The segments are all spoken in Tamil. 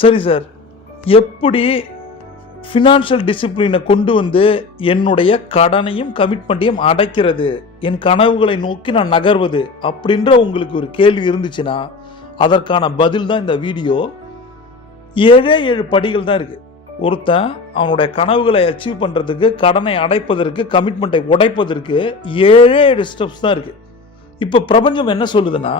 சரி சார், எப்படி ஃபினான்ஷியல் டிசிப்ளினை கொண்டு வந்து என்னுடைய கடனையும் கமிட்மெண்ட்டையும் அடைக்கிறது, என் கனவுகளை நோக்கி நான் நகர்வது அப்படின்ற உங்களுக்கு ஒரு கேள்வி இருந்துச்சுன்னா அதற்கான பதில் தான் இந்த வீடியோ. 7 படிகள் தான் இருக்குது. ஒருத்தன் அவனுடைய கனவுகளை அச்சீவ் பண்ணுறதுக்கு, கடனை அடைப்பதற்கு, கமிட்மெண்ட்டை உடைப்பதற்கு 7 ஸ்டெப்ஸ் தான் இருக்குது. இப்போ பிரபஞ்சம் என்ன சொல்லுதுன்னா,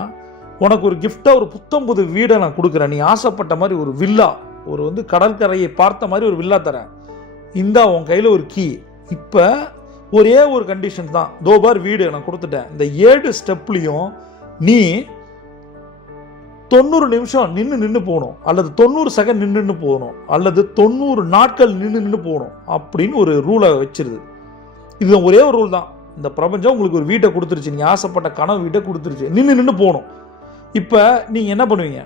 உனக்கு ஒரு கிஃப்டாக ஒரு புத்தம்புது வீடை நான் கொடுக்குறேன், நீ ஆசைப்பட்ட மாதிரி ஒரு வில்லா, ஒரு கடற்கரையை பார்த்த மாதிரி ஒரு வில்லா தரேன், இந்தா உன் கையில் ஒரு கீ. இப்போ ஒரே ஒரு கண்டிஷன் தான், தோபார் வீடு நான் கொடுத்துட்டேன். இந்த 7 ஸ்டெப்லையும் நீ 90 நிமிஷம் நின்று போகணும், அல்லது 90 செகண்ட் நின்று போகணும், அல்லது 90 நாட்கள் நின்று போகணும் அப்படின்னு ஒரு ரூலை வச்சிருது. இது ஒரே ஒரு ரூல் தான். இந்த பிரபஞ்சம் உங்களுக்கு ஒரு வீட்டை கொடுத்துருச்சு, நீங்கள் ஆசைப்பட்ட கனவு வீட்டை கொடுத்துருச்சு, நின்று போகணும். இப்போ நீங்கள் என்ன பண்ணுவீங்க?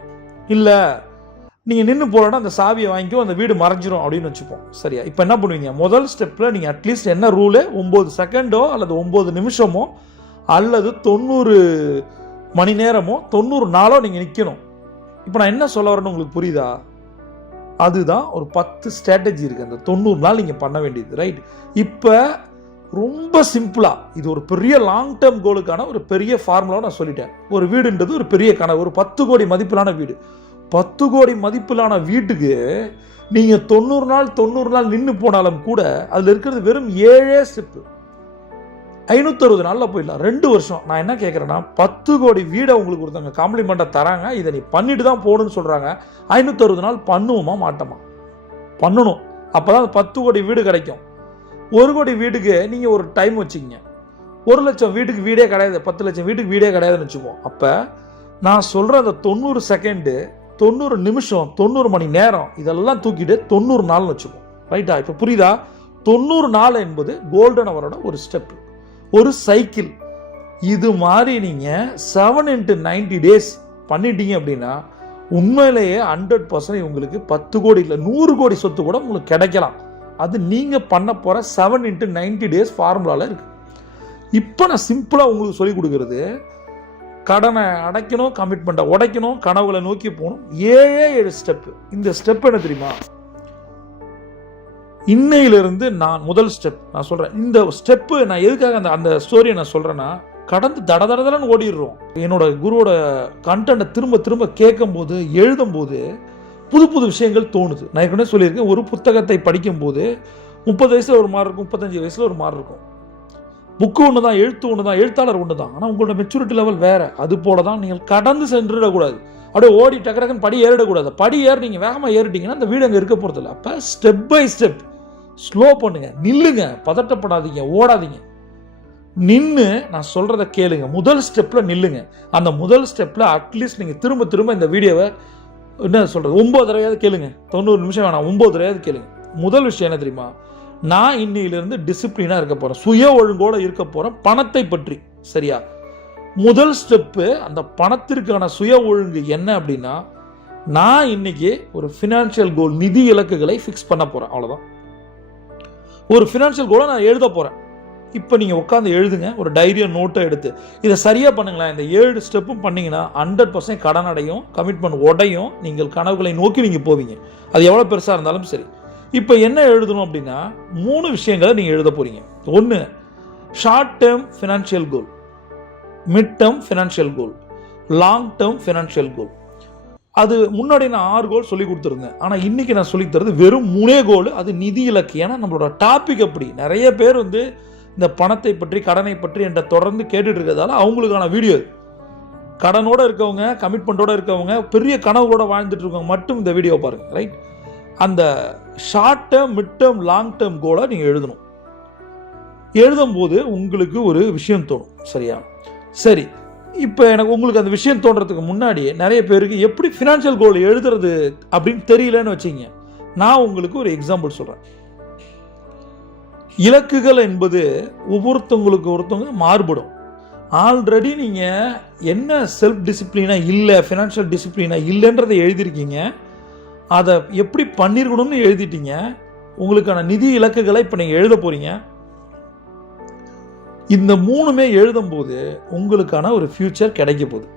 இல்லை நீங்கள் நின்று போகலன்னா அந்த சாவியை வாங்கிக்கோ, அந்த வீடு மறைஞ்சிரும் அப்படின்னு வச்சுப்போம். சரியா? இப்போ என்ன பண்ணுவீங்க? முதல் ஸ்டெப்பில் நீங்கள் அட்லீஸ்ட் என்ன ரூலு, 9 செகண்டோ அல்லது 9 நிமிஷமோ அல்லது 90 மணி நேரமோ 90 நாளோ நீங்கள் நிற்கணும். இப்போ நான் என்ன சொல்ல வரேன்னு உங்களுக்கு புரியுதா? அதுதான் ஒரு 10 ஸ்ட்ராட்டஜி இருக்குது அந்த 90 நாள் நீங்கள் பண்ண வேண்டியது. ரைட்? இப்போ ரொம்ப சிம்பிளாக, இது ஒரு பெரிய லாங் டேர்ம் கோலுக்கான ஒரு பெரிய ஃபார்முலாவை நான் சொல்லிட்டேன். ஒரு வீடுன்றது ஒரு பெரிய கனவு, ஒரு 10 கோடி மதிப்பிலான வீடு. 10 கோடி மதிப்பிலான வீட்டுக்கு நீங்கள் 90 நாள் நின்று போனாலும் கூட அதில் இருக்கிறது வெறும் 7 ஸ்டெப்பு. 560 நாளில் போயிடலாம், 2 வருஷம். நான் என்ன கேட்குறேன்னா, 10 கோடி வீடை உங்களுக்கு ஒருத்தவங்க காம்ப்ளிமெண்ட்டாக தராங்க, இதை நீ பண்ணிட்டு தான் போகணும்னு சொல்கிறாங்க. 560 நாள் பண்ணுவோமா மாட்டோமா? பண்ணணும். அப்போ தான் 10 கோடி வீடு கிடைக்கும். 1 கோடி வீட்டுக்கு நீங்கள் ஒரு டைம் வச்சுக்கிங்க. 1 லட்சம் வீட்டுக்கு வீடே கிடையாது, 10 லட்சம் வீட்டுக்கு வீடே கிடையாதுன்னு வச்சுப்போம். அப்போ நான் சொல்கிற அந்த 90 செகண்டு, 90 நிமிஷம், 90 மணி நேரம் இதெல்லாம் தூக்கிட்டு 90 நாள்னு வச்சுப்போம். ரைட்டா? இப்போ புரியுதா? 90 நாள் என்பது கோல்டன் அவரோட ஒரு ஸ்டெப்பு, ஒரு சைக்கிள். இது மாதிரி நீங்கள் 7 × 90 days பண்ணிட்டீங்க அப்படின்னா உண்மையிலேயே 100% உங்களுக்கு 10 கோடி இல்லை 100 கோடி சொத்து கூட உங்களுக்கு கிடைக்கலாம். அது நீங்கள் பண்ண போகிற 7 × 90 days ஃபார்முலாவில் இருக்குது. இப்போ நான் சிம்பிளாக உங்களுக்கு சொல்லிக் கொடுக்குறது, கடனை அடைக்கணும், கமிட்மெண்ட்டை உடைக்கணும், கனவுகளை நோக்கி போகணும். 7 ஸ்டெப்பு. இந்த ஸ்டெப் என்ன தெரியுமா? இன்னையிலிருந்து நான் முதல் ஸ்டெப் நான் சொல்கிறேன். இந்த ஸ்டெப்பு நான் எதுக்காக அந்த ஸ்டோரியை நான் சொல்கிறேன்னா, கடந்து தடன்னு ஓடிடுறோம். என்னோட குருவோட கண்டென்ட்டை திரும்ப கேட்கும்போது, எழுதும்போது புது விஷயங்கள் தோணுது. நான் ஏற்கனவே சொல்லியிருக்கேன், ஒரு புத்தகத்தை படிக்கும்போது 30 வயசில் ஒரு மாதிரி இருக்கும், 35 வயசில் ஒரு மாதிரி இருக்கும். புக்கு ஒன்று தான், எழுத்து ஒன்று தான், எழுத்தாளர் ஒன்று தான், ஆனால் உங்களோட மெச்சூரிட்டி லெவல் வேறு. அது போல தான் நீங்கள் கடந்து சென்றுடக்கூடாது, அப்படியே ஓடி டக்குன்னு படி ஏறிடக்கூடாது. படி ஏறி நீங்கள் வேகமாக ஏறிட்டீங்கன்னா அந்த வீடு அங்கே இருக்க போகிறதில்ல. அப்போ ஸ்டெப் பை ஸ்டெப் ஸ்லோ பண்ணுங்க, நில்லுங்க, பதட்டப்படாதீங்க, ஓடாதீங்க. நின்று நான் சொல்கிறத கேளுங்க. முதல் ஸ்டெப்பில் நில்லுங்க. அந்த முதல் ஸ்டெப்பில் அட்லீஸ்ட் நீங்கள் திரும்ப இந்த வீடியோவை என்ன சொல்கிறது 9 தடவையாவது கேளுங்க. 90 நிமிஷம் வேணாம், 9 தடவையாவது கேளுங்க. முதல் விஷயம் என்ன தெரியுமா? நான் இன்னையிலிருந்து டிசிப்ளினாக இருக்க போகிறேன், சுய ஒழுங்கோடு இருக்க போகிறேன் பணத்தை பற்றி. சரியா? முதல் ஸ்டெப்பு அந்த பணத்திற்கான சுய ஒழுங்கு என்ன அப்படின்னா, நான் இன்னைக்கு ஒரு ஃபினான்ஷியல் கோல், நிதி இலக்குகளை ஃபிக்ஸ் பண்ண போகிறேன். அவ்வளோதான். ஒரு ஃபினான்ஷியல் கோலை நான் எழுத போகிறேன். இப்போ நீங்கள் உட்காந்து எழுதுங்க, ஒரு டைரியோ நோட்டோ எடுத்து. இதை சரியாக பண்ணுங்களேன். இந்த 7 ஸ்டெப்பும் பண்ணிங்கன்னா 100% கடன் அடையும், கமிட்மெண்ட் உடையும், நீங்கள் கனவுகளை நோக்கி நீங்கள் போவீங்க. அது எவ்வளோ பெருசாக இருந்தாலும் சரி. இப்போ என்ன எழுதணும் அப்படின்னா, 3 விஷயங்களை நீங்கள் எழுத போகிறீங்க. 1, ஷார்ட் டேர்ம் ஃபினான்ஷியல் கோல், மிட் டேர்ம் ஃபினான்ஷியல் கோல், லாங் டேர்ம் ஃபினான்ஷியல் கோல். அது முன்னாடி நான் 6 கோல் சொல்லி கொடுத்துருந்தேன். ஆனால் இன்றைக்கி நான் சொல்லி தரது வெறும் 3 கோல். அது நிதி இலக்கு. ஏன்னா நம்மளோட டாபிக் அப்படி. நிறைய பேர் இந்த பணத்தை பற்றி, கடனை பற்றி என்ற தொடர்ந்து கேட்டுட்டு இருக்கிறதால அவங்களுக்கான வீடியோ. கடனோடு இருக்கவங்க, கமிட்மெண்ட்டோடு இருக்கவங்க, பெரிய கனவுகளோட வாழ்ந்துட்டு இருக்கவங்க மட்டும் இந்த வீடியோ பாருங்கள். ரைட்? அந்த short term, mid term, long term கோலை நீங்கள் எழுதணும். எழுதும்போது உங்களுக்கு ஒரு விஷயம் தோணும். சரியா? சரி, இப்போ உங்களுக்கு அந்த விஷயம் தோன்றதுக்கு முன்னாடியே நிறைய பேருக்கு எப்படி ஃபினான்ஷியல் கோல் எழுதுறது அப்படின்னு தெரியலன்னு வச்சிங்க. நான் உங்களுக்கு ஒரு எக்ஸாம்பிள் சொல்கிறேன். இலக்குகள் என்பது ஒவ்வொருத்தவங்க மாறுபடும். ஆல்ரெடி நீங்கள் என்ன செல்ஃப் டிசிப்ளினாக இல்லை, ஃபினான்ஷியல் டிசிப்ளினாக இல்லைன்றதை எழுதியிருக்கீங்க. அதை எப்படி பண்ணிருக்கணும்னு எழுதிட்டீங்க. உங்களுக்கான நிதி இலக்குகளை இப்போ நீங்கள் எழுத போகிறீங்க. இந்த 3மே எழுதும்போது உங்களுக்கான ஒரு ஃபியூச்சர் கிடைக்க போகுது.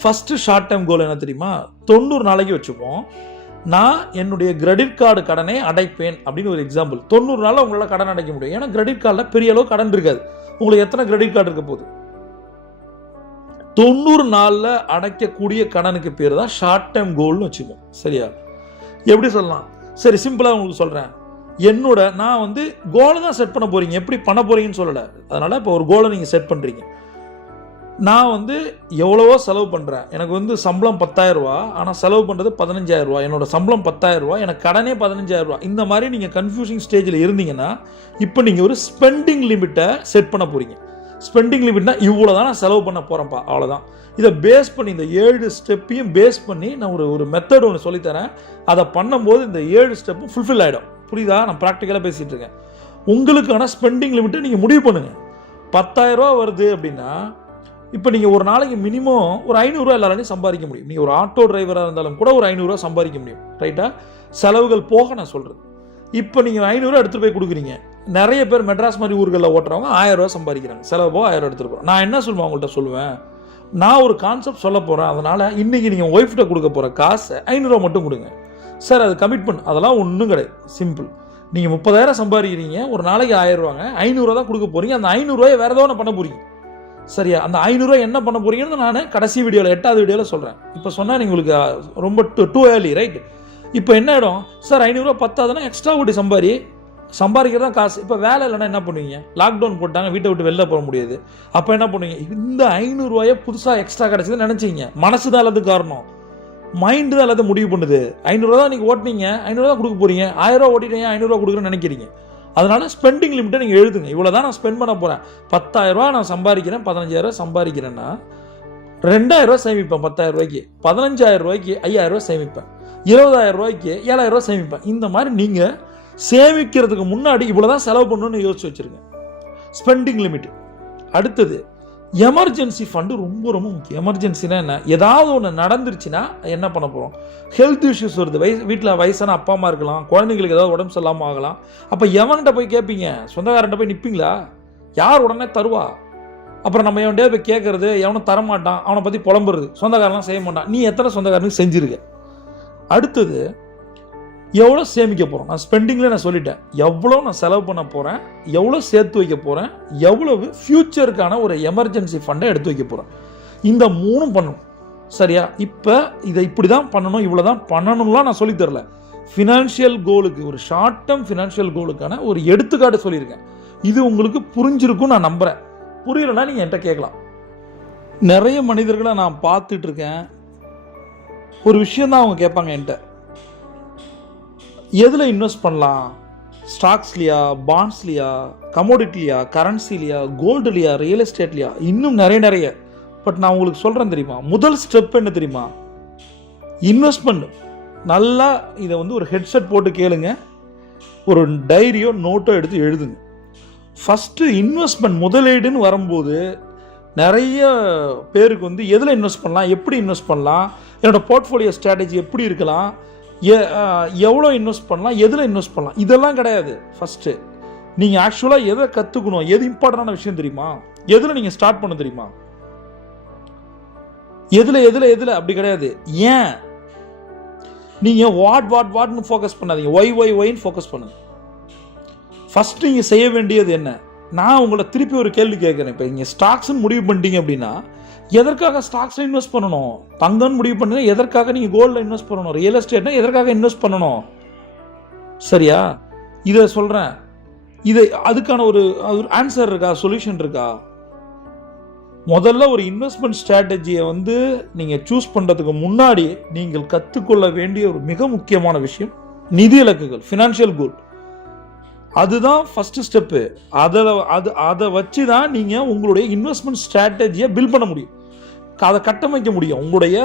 ஃபஸ்ட்டு ஷார்ட் டைம் கோல் என்ன தெரியுமா? 90 நாளைக்கு வச்சுப்போம். நான் என்னுடைய கிரெடிட் கார்டு கடனை அடைப்பேன் அப்படின்னு ஒரு எக்ஸாம்பிள். 90 நாளில் உங்களால் கடன் அடைக்க முடியும். ஏன்னா கிரெடிட் கார்டில் பெரிய அளவு கடன் இருக்காது. உங்களுக்கு எத்தனை கிரெடிட் கார்டு இருக்க போகுது? 90 நாளில் அடைக்கக்கூடிய கடனுக்கு பேர் தான் ஷார்ட் டைம் கோல்னு வச்சுக்கோங்க. சரியா? எப்படி சொல்லலாம்? சரி, சிம்பிளாக உங்களுக்கு சொல்கிறேன். நான் வந்து கோலை தான் செட் பண்ண போகிறீங்க, எப்படி பண்ண போகிறீங்கன்னு சொல்லலை. அதனால் இப்போ ஒரு கோலை நீங்கள் செட் பண்ணுறீங்க. நான் வந்து எவ்வளவோ செலவு பண்ணுறேன், எனக்கு வந்து சம்பளம் 10,000 ரூபா, ஆனால் செலவு பண்ணுறது 15,000 ரூபா, என்னோட சம்பளம் 10,000 ரூபா, எனக்கு கடனே 15,000 ரூபா. இந்த மாதிரி நீங்கள் கன்ஃபியூசிங் ஸ்டேஜில் இருந்தீங்கன்னா இப்போ நீங்கள் ஒரு ஸ்பெண்டிங் லிமிட்டை செட் பண்ண போகிறீங்க. ஸ்பெண்டிங் லிமிட்னா இவ்வளோ தான் நான் செலவு பண்ண போகிறேன்ப்பா, அவ்வளோதான். இதை பேஸ் பண்ணி இந்த 7 ஸ்டெப்பையும் பேஸ் பண்ணி நான் ஒரு மெத்தட் ஒன்று சொல்லித்தரேன். அதை பண்ணும்போது இந்த 7 ஸ்டெப்பும் ஃபுல்ஃபில் ஆகிடும். புரியுதா? நான் ப்ராக்டிக்கலாக பேசிகிட்டு இருக்கேன். உங்களுக்கான ஸ்பெண்டிங் லிமிட்டை நீங்கள் முடிவு பண்ணுங்கள். 10,000 ரூபா வருது அப்படின்னா இப்போ நீங்கள் ஒரு நாளைக்கு மினிமம் ஒரு 500 ரூபா எல்லாரையும் சம்பாதிக்க முடியும். நீங்கள் ஒரு ஆட்டோ டிரைவராக இருந்தாலும் கூட ஒரு 500 ரூபா சம்பாதிக்க முடியும். ரைட்டா? செலவுகள் போக நான் சொல்கிறது. இப்போ நீங்கள் 500 ரூபா எடுத்துகிட்டு போய் கொடுக்குறீங்க. நிறைய பேர் மெட்ராஸ் மாதிரி ஊர்களில் ஓட்டுறவங்க 1000 ரூபா சம்பாதிக்கிறாங்க. செலவு போக 1000 ரூபா எடுத்துகிட்டு போகிறோம். நான் என்ன சொல்லுவேன், அவங்கள்ட்ட சொல்லுவேன், நான் ஒரு கான்செப்ட் சொல்ல போகிறேன். அதனால் இன்றைக்கி நீங்கள் ஒய்ஃப்கிட்ட கொடுக்க போகிற காசை 500 ரூபா மட்டும் கொடுங்க சார். அது கமிட்மெண்ட், அதெல்லாம் ஒன்றும் கிடையாது. சிம்பிள். நீங்கள் 30,000 சம்பாதிக்கிறீங்க, ஒரு நாளைக்கு 1000 ரூபாங்க, 500 ரூபா தான் கொடுக்க போகிறீங்க. அந்த 500 ரூபாயை வேறு ஏதோ ஒன்று பண்ண போகிறீங்க. சரியா? அந்த 500 ரூபா என்ன பண்ண போறீங்கன்னு நான் கடைசி வீடியோவில் 8வது வீடியோவில் சொல்கிறேன். இப்போ சொன்னால் நீங்கள் உங்களுக்கு ரொம்ப டூ ஏர்லி, ரைட்? இப்போ என்ன ஆகிடும், சார் 500 ரூபா பத்தாதுன்னா எக்ஸ்ட்ரா ஓட்டி சம்பாதிக்கிறதா காசு. இப்போ வேலை இல்லைன்னா என்ன பண்ணுவீங்க? லாக்டவுன் போட்டாங்க, வீட்டை விட்டு வெளில போக முடியாது. அப்போ என்ன பண்ணுவீங்க? இந்த 500 ரூபாயை புதுசாக எக்ஸ்ட்ரா கிடச்சிதுன்னு நினச்சிங்க. மனசு தான் அல்லது காரணம், மைண்டு தான் அல்லது முடிவு பண்ணுது. 500 ரூபா தான் நீங்கள் ஓட்டினீங்க, 500 ரூபா கொடுக்க போகிறீங்க. 1000 ரூபா ஓட்டிட்டீங்க, 500 ரூபா கொடுக்குறேன்னு நினைக்கிறீங்க. அதனால ஸ்பெண்டிங் லிமிட்டை நீங்கள் எழுதுங்க. இவ்வளோ தான் நான் ஸ்பெண்ட் பண்ண போகிறேன். 10,000 ரூபா நான் சம்பாதிக்கிறேன், 15,000 ரூபா சம்பாதிக்கிறேன்னா 2,000 ரூபா சேமிப்பேன். 10,000 ரூபாய்க்கு 15,000 ரூபாய்க்கு 5,000 ரூபா சேமிப்பேன். 20,000 ரூபாய்க்கு 7,000 ரூபா சேமிப்பேன். இந்த மாதிரி நீங்கள் சேமிக்கிறதுக்கு முன்னாடி இவ்வளோ தான் செலவு பண்ணணும்னு யோசிச்சு வச்சுருங்க. Spending limit. அடுத்தது எமர்ஜென்சி ஃபண்டு. ரொம்ப ரொம்ப முக்கியம். எமர்ஜென்சினா என்ன? ஏதாவது ஒன்று நடந்துருச்சுன்னா என்ன பண்ண போகிறோம்? ஹெல்த் இஷ்யூஸ் வருது, வீட்டில் வயசான அப்பா அம்மா இருக்கலாம், குழந்தைங்களுக்கு ஏதாவது உடம்பு சரியில்லாமல் ஆகலாம். அப்போ எவன்கிட்ட போய் கேட்பீங்க? சொந்தக்காரன்ட்ட போய் நிற்பீங்களா? யார் உடனே தருவா? அப்புறம் நம்ம எவன்டே போய் கேட்கறது, எவனும் தரமாட்டான், அவனை பற்றி புலம்புறது, சொந்தக்காரெலாம் செய்ய மாட்டான். நீ எத்தனை சொந்தக்காரனுக்கு செஞ்சுருக்க? அடுத்தது எவ்வளோ சேமிக்க போகிறோம்? நான் ஸ்பெண்டிங்கில் நான் சொல்லிட்டேன். எவ்வளோ நான் செலவு பண்ண போகிறேன், எவ்வளோ சேர்த்து வைக்க போகிறேன், எவ்வளவு ஃப்யூச்சருக்கான ஒரு எமர்ஜென்சி ஃபண்டை எடுத்து வைக்க போகிறேன். இந்த 3 பண்ணணும். சரியா? இப்போ இதை இப்படி தான் பண்ணணும், இவ்வளோ தான் பண்ணணும்லாம் நான் சொல்லித்தரல. ஃபினான்ஷியல் கோலுக்கு, ஒரு ஷார்ட் டேர்ம் ஃபினான்ஷியல் கோலுக்கான ஒரு எடுத்துக்காட்டு சொல்லியிருக்கேன். இது உங்களுக்கு புரிஞ்சிருக்கும் நான் நம்புகிறேன். புரியலைன்னா நீங்கள் என்கிட்ட கேட்கலாம். நிறைய மனிதர்களை நான் பார்த்துட்டு இருக்கேன். ஒரு விஷயந்தான் அவங்க கேட்பாங்க என்கிட்ட, எதில் இன்வெஸ்ட் பண்ணலாம்? ஸ்டாக்ஸ்லையா, பாண்ட்ஸ்லையா, கமோடிட்டிலையா, கரன்சிலையா, கோல்டுலையா, ரியல் எஸ்டேட்லையா, இன்னும் நிறைய. பட் நான் உங்களுக்கு சொல்கிறேன் தெரியுமா, முதல் ஸ்டெப் என்ன தெரியுமா? இன்வெஸ்ட்மெண்ட். நல்லா இதை வந்து ஒரு ஹெட்செட் போட்டு கேளுங்க, ஒரு டைரியோ நோட்டோ எடுத்து எழுதுங்க. ஃபஸ்ட்டு இன்வெஸ்ட்மெண்ட், முதலீடுன்னு வரும்போது நிறைய பேருக்கு வந்து எதில் இன்வெஸ்ட் பண்ணலாம், எப்படி இன்வெஸ்ட் பண்ணலாம், என்னோடய போர்ட்ஃபோலியோ ஸ்ட்ராட்டஜி எப்படி இருக்கலாம், எவ்வளோ இன்வெஸ்ட் பண்ணலாம், எதில் இன்வெஸ்ட் பண்ணலாம், இதெல்லாம் கிடையாது. ஃபஸ்ட்டு நீங்கள் ஆக்சுவலாக எதை கற்றுக்கணும், எது இம்பார்ட்டண்டான விஷயம் தெரியுமா? எதில் நீங்கள் ஸ்டார்ட் பண்ண தெரியுமா? எதில் அப்படி கிடையாது. ஏன் நீங்கள் வாட்னு ஃபோக்கஸ் பண்ணாதீங்க, ஒய்ன்னு ஃபோக்கஸ் பண்ணுங்க. ஃபஸ்ட் நீங்கள் செய்ய வேண்டியது என்ன? நான் உங்களை திருப்பி ஒரு கேள்வி கேட்குறேன். இப்போ நீங்கள் ஸ்டாக்ஸ்ன்னு முடிவு பண்ணிட்டீங்க அப்படின்னா எதற்காக ஸ்டாக்ஸில் இன்வெஸ்ட் பண்ணணும்? தங்கம்னு முடிவு பண்ணுங்க, எதற்காக நீங்கள் கோல்டில் இன்வெஸ்ட் பண்ணணும்? ரியல் எஸ்டேட்னா எதற்காக இன்வெஸ்ட் பண்ணணும்? சரியா? இதை சொல்கிறேன். அதுக்கான ஒரு ஆன்சர் இருக்கா, சொல்யூஷன் இருக்கா? முதல்ல ஒரு இன்வெஸ்ட்மெண்ட் ஸ்ட்ராட்டஜியை வந்து நீங்கள் சூஸ் பண்ணுறதுக்கு முன்னாடி நீங்கள் கற்றுக்கொள்ள வேண்டிய ஒரு மிக முக்கியமான விஷயம் நிதி இலக்குகள், ஃபினான்ஷியல் கோல். அதுதான் ஃபஸ்ட்டு ஸ்டெப்பு. அதை வச்சு தான் நீங்கள் உங்களுடைய இன்வெஸ்ட்மெண்ட் ஸ்ட்ராட்டஜியை பில்ட் பண்ண முடியும், அதை கட்டமைக்க முடியும், உங்களுடைய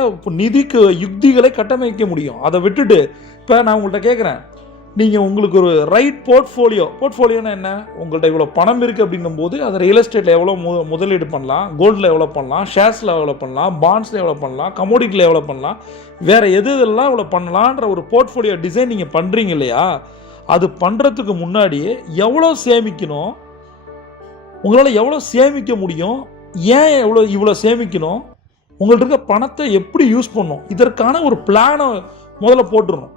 நிதிக்கு யுக்திகளை கட்டமைக்க முடியும். அதை விட்டுட்டு இப்போ நான் உங்கள்கிட்ட கேட்குறேன், நீங்கள் உங்களுக்கு ஒரு ரைட் போர்ட்ஃபோலியோன்னா என்ன? உங்கள்கிட்ட இவ்வளோ பணம் இருக்குது அப்படின்னும் போது அதை ரியல் எஸ்டேட்டில் எவ்வளோ முதலீடு பண்ணலாம், கோல்டில் எவ்வளோ பண்ணலாம், ஷேர்ஸில் எவ்வளோ பண்ணலாம், பாண்ட்ஸில் எவ்வளோ பண்ணலாம், கமோடிட்டியில் எவ்வளோ பண்ணலாம், வேறு எதெல்லாம் எவ்வளோ பண்ணலான்ற ஒரு போர்ட்ஃபோலியோ டிசைன் நீங்கள் பண்ணுறீங்க இல்லையா? அது பண்ணுறதுக்கு முன்னாடியே எவ்வளோ சேமிக்கணும், உங்களால் எவ்வளோ சேமிக்க முடியும், ஏன் இவ்வளோ சேமிக்கணும், உங்கள்ட்ட இருக்க பணத்தை எப்படி யூஸ் பண்ணணும், இதற்கான ஒரு பிளானை முதல்ல போட்டுடணும்.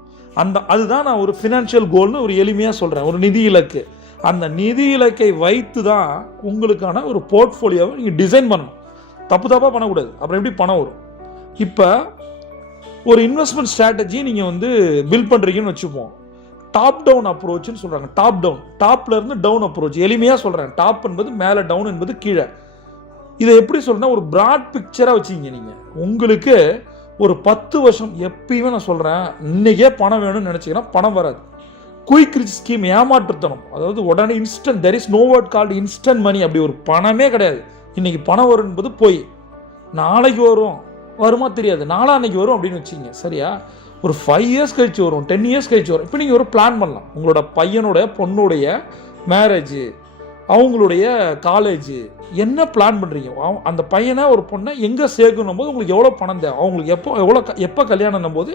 அதுதான் நான் ஒரு ஃபினான்ஷியல் கோல்னு ஒரு எளிமையாக சொல்கிறேன், ஒரு நிதி இலக்கு. அந்த நிதி இலக்கை வைத்து தான் உங்களுக்கான ஒரு போர்ட்ஃபோலியோவை நீங்கள் டிசைன் பண்ணணும். தப்பாக பண்ணக்கூடாது, அப்புறம் எப்படி பணம் வரும்? இப்போ ஒரு இன்வெஸ்ட்மெண்ட் ஸ்ட்ராட்டஜி நீங்கள் வந்து பில்ட் பண்ணுறீங்கன்னு வச்சுப்போம். டாப் டவுன் அப்ரோச்னு சொல்கிறாங்க. டாப் டவுன், டாப்லேருந்து டவுன் அப்ரோச். எளிமையாக சொல்கிறேன், டாப் என்பது மேலே, டவுன் என்பது கீழே. இதை எப்படி சொல்கிறேன்னா, ஒரு ப்ராட் பிக்சராக வச்சுக்கிங்க. நீங்கள் உங்களுக்கு ஒரு 10 வருஷம், எப்பயுமே நான் சொல்கிறேன், இன்றைக்கே பணம் வேணும்னு நினச்சிங்கன்னா பணம் வராது. குயிக் ரிச் ஸ்கீம், ஏமாற்றுத்தனம். அதாவது உடனே instant, there is no word called instant money. அப்படி ஒரு பணமே கிடையாது. இன்றைக்கி பணம் வரும் என்பது போய், நாளைக்கு வரும், வருமா தெரியாது, நாளான்னைக்கு வரும் அப்படின்னு வச்சுங்க. சரியா? ஒரு 5 இயர்ஸ் கழிச்சு வரும், 10 இயர்ஸ் கழிச்சு வரும். இப்போ நீங்கள் ஒரு பிளான் பண்ணலாம். உங்களோட பையனுடைய பொண்ணுடைய மேரேஜ், அவங்களுடைய காலேஜ், என்ன பிளான் பண்ணுறீங்க? அந்த பையனை ஒரு பொண்ணை எங்கே சேர்க்கணும் போது உங்களுக்கு எவ்வளோ பணம் தேவை, அவங்களுக்கு எப்போ கல்யாணம் போது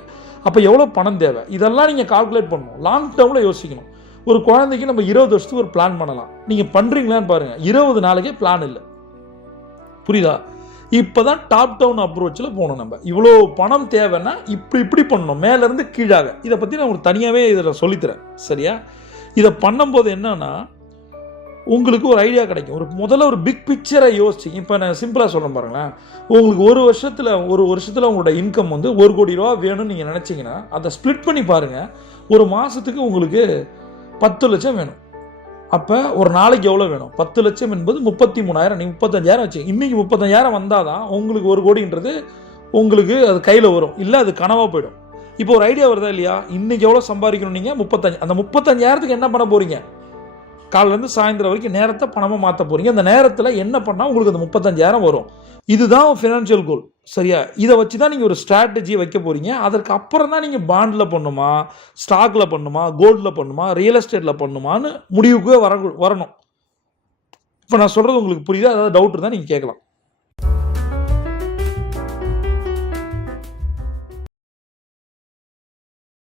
அப்போ எவ்வளோ பணம் தேவை, இதெல்லாம் நீங்கள் கால்குலேட் பண்ணணும். லாங் டேர்மில் யோசிக்கணும். ஒரு குழந்தைக்கு நம்ம 20 வருஷத்துக்கு ஒரு பிளான் பண்ணலாம். நீங்கள் பண்ணுறீங்களான்னு பாருங்கள், 20 நாளைக்கே பிளான் இல்லை. புரியுதா? இப்போ தான் டாப் டவுன் அப்ரோச்சில் போகணும். நம்ம இவ்வளோ பணம் தேவைன்னா இப்படி பண்ணணும், மேலேருந்து கீழாக. இதை பற்றி நான் உங்களுக்கு தனியாகவே இதில் சொல்லித்தரேன். சரியா? இதை பண்ணும்போது என்னன்னா உங்களுக்கு ஒரு ஐடியா கிடைக்கும். முதல்ல ஒரு பிக் பிக்சரை யோசிச்சு, இப்போ நான் சிம்பிளாக சொல்கிறேன் பாருங்களேன். உங்களுக்கு ஒரு வருஷத்தில் உங்களோட இன்கம் வந்து 1 கோடி ரூபா வேணும்னு நீங்கள் நினச்சிங்கன்னா அதை ஸ்ப்ளிட் பண்ணி பாருங்கள். ஒரு மாதத்துக்கு உங்களுக்கு 10 லட்சம் வேணும். அப்போ ஒரு நாளைக்கு எவ்வளோ வேணும்? 10 லட்சம் என்பது 33,000. நீ 35,000 வச்சு, இன்றைக்கி 35,000 வந்தால் தான் உங்களுக்கு 1 கோடின்றது உங்களுக்கு அது கையில் வரும். இல்லை அது கனவாக போயிடும். இப்போ ஒரு ஐடியா வருதா இல்லையா? இன்றைக்கி எவ்வளோ சம்பாதிக்கணும் நீங்கள்? 35. அந்த 35,000க்கு என்ன பண்ண போகிறீங்க? காலையிலேருந்து சாயந்தரம் வரைக்கும் நேரத்தை பணமாக மாற்ற போகிறீங்க. அந்த நேரத்தில் என்ன பண்ணால் உங்களுக்கு அந்த 35,000 வரும்? இதுதான் ஃபினான்ஷியல் கோல். சரியா? இதை வச்சு தான் நீங்கள் ஒரு ஸ்ட்ராட்டஜியை வைக்க போகிறீங்க. அதற்கு அப்புறம் தான் நீங்கள் பாண்டில் பண்ணுமா, ஸ்டாக்கில் பண்ணுமா, கோல்டில் பண்ணுமா, ரியல் எஸ்டேட்டில் பண்ணுமான்னு முடிவுக்கு வரணும். இப்போ நான் சொல்கிறது உங்களுக்கு புரியுதா? அதாவது டவுட் இருந்தால் நீங்கள் கேட்கலாம்.